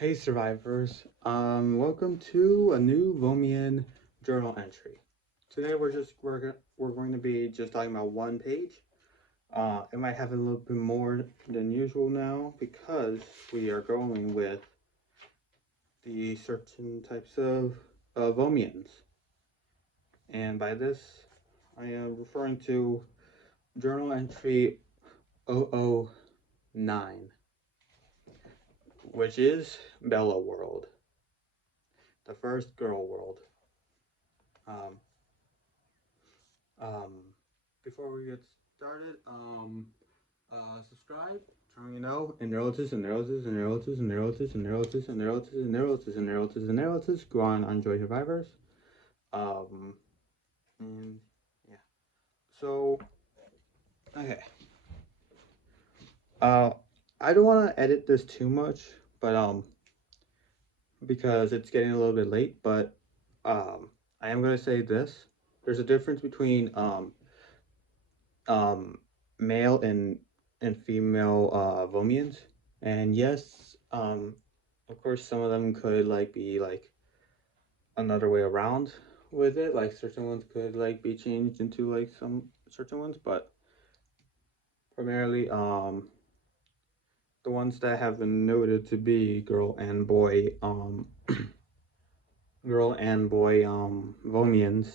Hey survivors, welcome to a new Vomian journal entry. Today we're going to be just talking about one page. It might have a little bit more than usual now because we are going with the certain types of Vomians. And by this, I am referring to journal entry 009, which is Bella World, the first girl world. Um, Um, Before we get started, subscribe, turn and relatives and relatives and relatives and relatives and relatives and relatives and relatives and relatives and relatives. Go on, enjoy survivors. Um, and yeah. So okay. Uh, I don't want to edit this too much, but because it's getting a little bit late. But I am gonna say this. There's a difference between um, male and female Vomians. And yes, of course, some of them could like be like another way around with it. Like certain ones could like be changed into like some certain ones, but primarily, the ones that have been noted to be girl and boy, Vomians,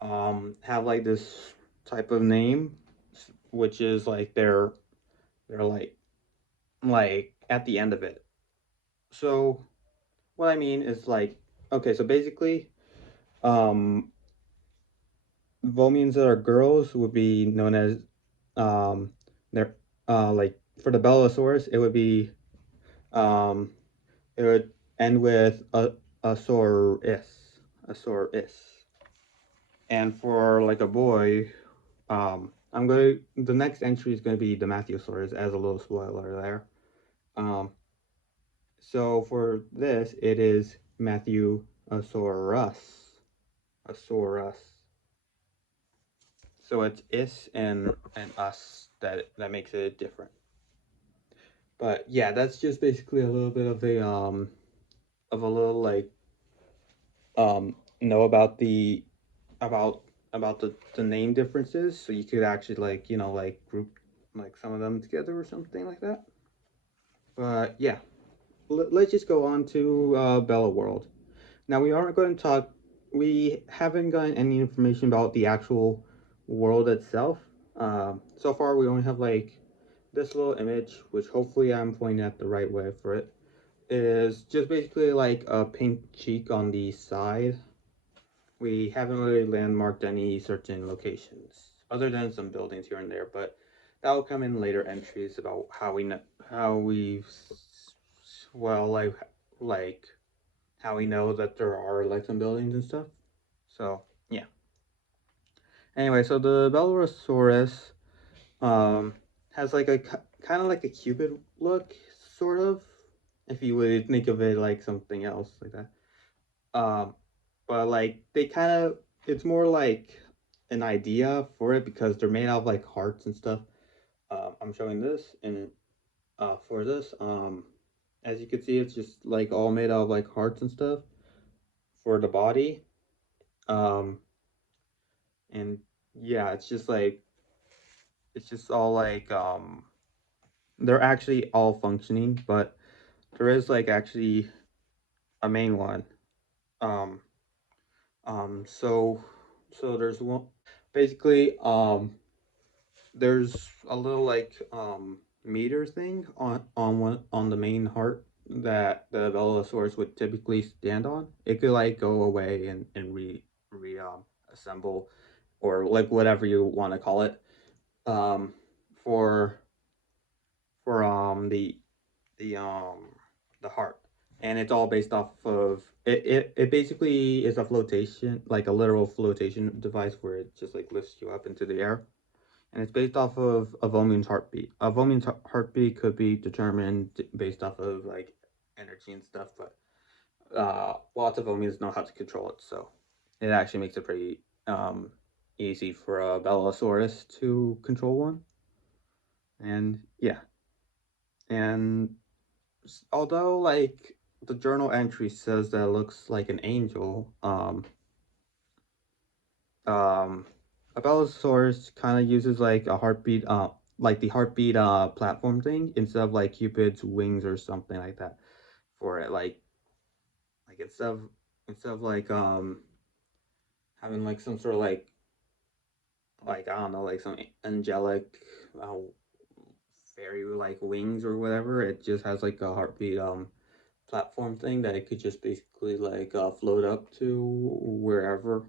have like this type of name, which is like they're like at the end of it. So what I mean is like, okay, so basically, um, Vomians that are girls would be known as, they're, like for the Bellosaurus, um, it would end with a saurus, a saurus. And for like a boy, the next entry is going to be the Matthewosaurus as a little spoiler there. Um, so for this, it is Matthewosaurus, a saurus. So it's is and us that makes it different. But yeah, that's just basically a little bit of a little like know about about the name differences, so you could actually like like group like some of them together or something like that. But yeah, let's just go on to Bella World. Now we aren't going to talk. We haven't gotten any information about the actual world itself. So far, we only have like this little image, which hopefully I'm pointing at the right way for it. Is just basically like a pink cheek on the side. We haven't really landmarked any certain locations, other than some buildings here and there, but that will come in later entries about how we know how we've well like how we know that there are like some buildings and stuff. So yeah. Anyway, so the Belorosaurus um has like a kind of like a cupid look, sort of, if you would think of it like something else like that. Um, but like they kind of, it's more like an idea for it because they're made out of like hearts and stuff. I'm showing this and for this, as you can see, it's just like all made out of like hearts and stuff for the body. Um, and yeah, it's just all like they're actually all functioning, but there is like actually a main one. Um, so there's one basically there's a little like meter thing on the main heart that the Velosaurus would typically stand on. It could like go away and re assemble or like whatever you want to call it um for for the the heart, and it's all based off of it basically is a flotation, like a literal flotation device where it just like lifts you up into the air, and it's based off of a Vomian's heartbeat. A Vomian's heartbeat could be determined based off of like energy and stuff, but lots of Vomians know how to control it, so it actually makes it pretty easy for a Bellosaurus to control one. And yeah, and although like the journal entry says that it looks like an angel, um, Abelisaurus kind of uses like a heartbeat, like the heartbeat platform thing instead of like Cupid's wings or something like that for it. Like instead of like having like some sort of like I don't know, like some angelic uh, fairy like wings or whatever. It just has like a heartbeat platform thing that it could just basically like float up to wherever.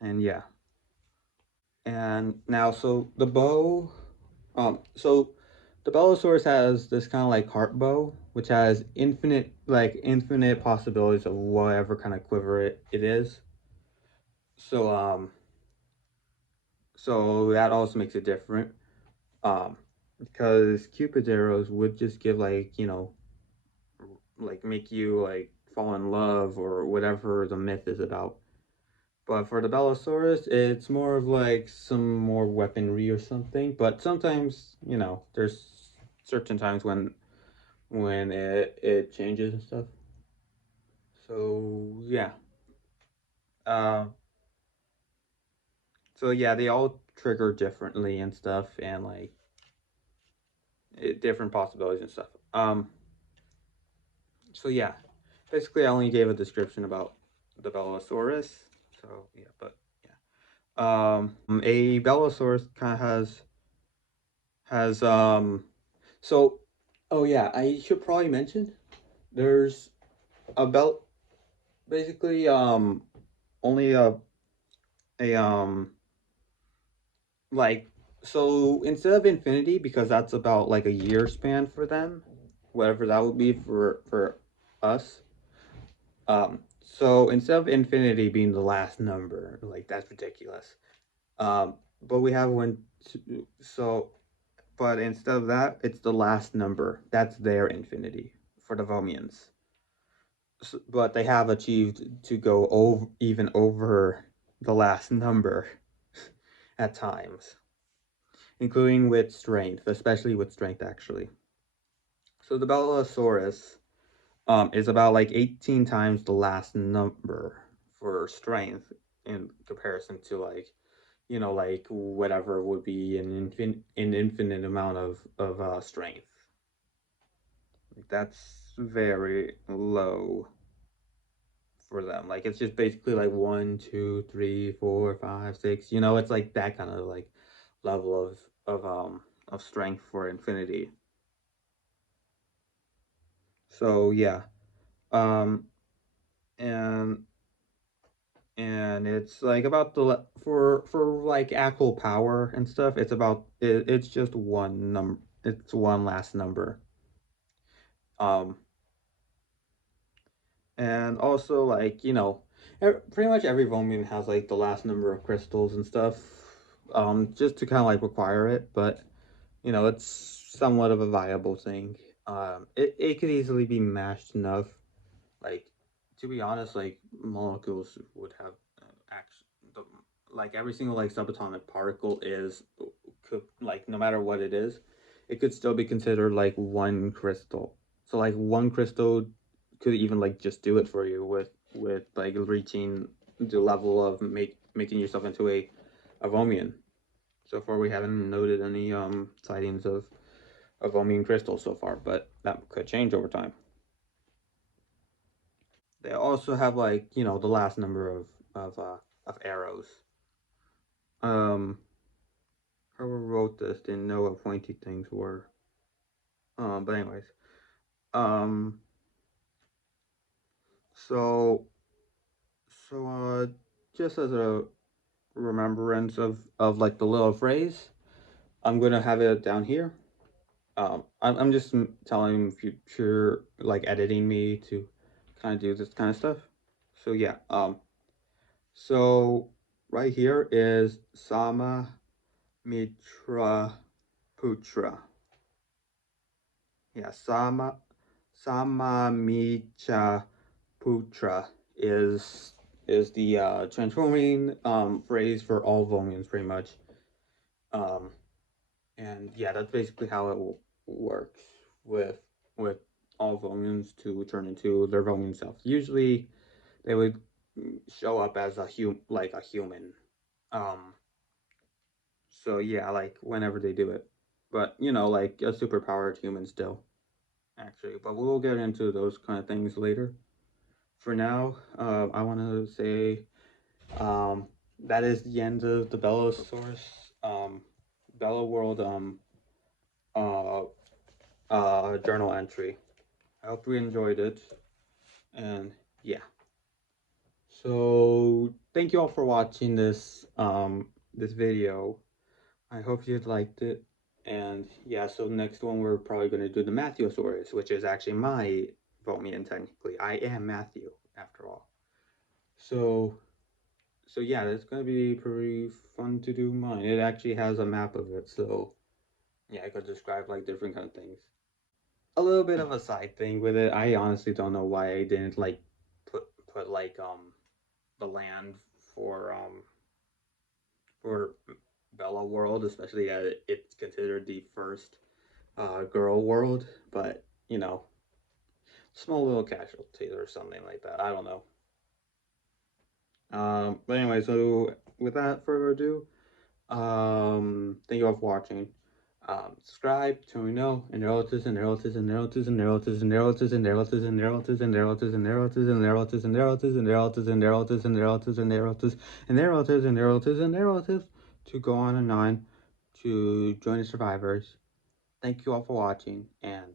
And yeah. And now so the bow so the Belosaurus has this kind of like heart bow, which has infinite possibilities of whatever kind of quiver it is. So so that also makes it different. Um because Cupid's arrows would just give like, like make you like fall in love or whatever the myth is about. But for the Belosaurus, it's more of like some more weaponry or something. But sometimes, there's certain times when it changes and stuff. So yeah. Uh, so yeah, they all trigger differently and stuff, and like different possibilities and stuff. So yeah, basically, I only gave a description about the Belosaurus. So yeah, but yeah. A Belosaurus kind of has So, oh yeah, I should probably mention there's about basically only a like so instead of infinity, because that's about like a year span for them, whatever that would be for us. So instead of infinity being the last number, like that's ridiculous. But we have one. So but instead of that, it's the last number. That's their infinity for the Vomians. But they have achieved to go over even over the last number at times, including with strength, especially with strength actually. So the Belosaurus is about like 18 times the last number for strength in comparison to like like whatever would be an infinite amount of strength. That's very low for them. Like it's just basically like one, two, three, four, five, six. It's like that kind of like level of strength for infinity. So yeah, um, and and it's like about for like actual power and stuff. It's just one number. It's one last number. Um, and also like pretty much every Vomian has like the last number of crystals and stuff, just to kind of like require it, but it's somewhat of a viable thing. It could easily be mashed enough, like to be honest, like molecules would have actually the, like every single like subatomic particle is could like no matter what it is, it could still be considered like one crystal. So like one crystal could even like just do it for you with like reaching the level of making yourself into a Vomian. So far, we haven't noted any sightings of Vomian crystals so far, but that could change over time. They also have like the last number of arrows. Um, whoever wrote this didn't know what pointy things were. But anyways, um, so so just as a remembrance of like the little phrase, I'm gonna have it down here. I'm just telling future like editing me to kind of do this kind of stuff. So yeah, so right here is Sama Mitra Putra. Yeah, Sama Mitra Putra is is the transforming phrase for all Vomians pretty much. Um, and yeah, that's basically how it works with with all Vomians to turn into their Vomian self. Usually, they would show up as like a human. Um, so yeah, like whenever they do it, but like a superpowered human still, actually. But we'll get into those kind of things later. For now, I want to say um, that is the end of the Bellosaurus Bello World uh, journal entry. I hope you enjoyed it, and yeah. So thank you all for watching this video. I hope you liked it. And yeah, so next one we're probably gonna do the Matthewosaurus, which is actually my Vomian technically. I am Matthew after all. So yeah, it's gonna be pretty fun to do mine. It actually has a map of it, so yeah, I could describe like different kind of things. A little bit of a side thing with it. I honestly don't know why I didn't like put like the land for um for Bella World, especially as it's considered the first girl world, but small little casualties or something like that. I don't know. But anyway, so without further ado, thank you all for watching. Subscribe to know and relatives and relatives and relatives and relatives and relatives and relatives and relatives and relatives and relatives and relatives and relatives and relatives and relatives and relatives and relatives and relatives and relatives and relatives to go on and on to join the survivors. Thank you all for watching and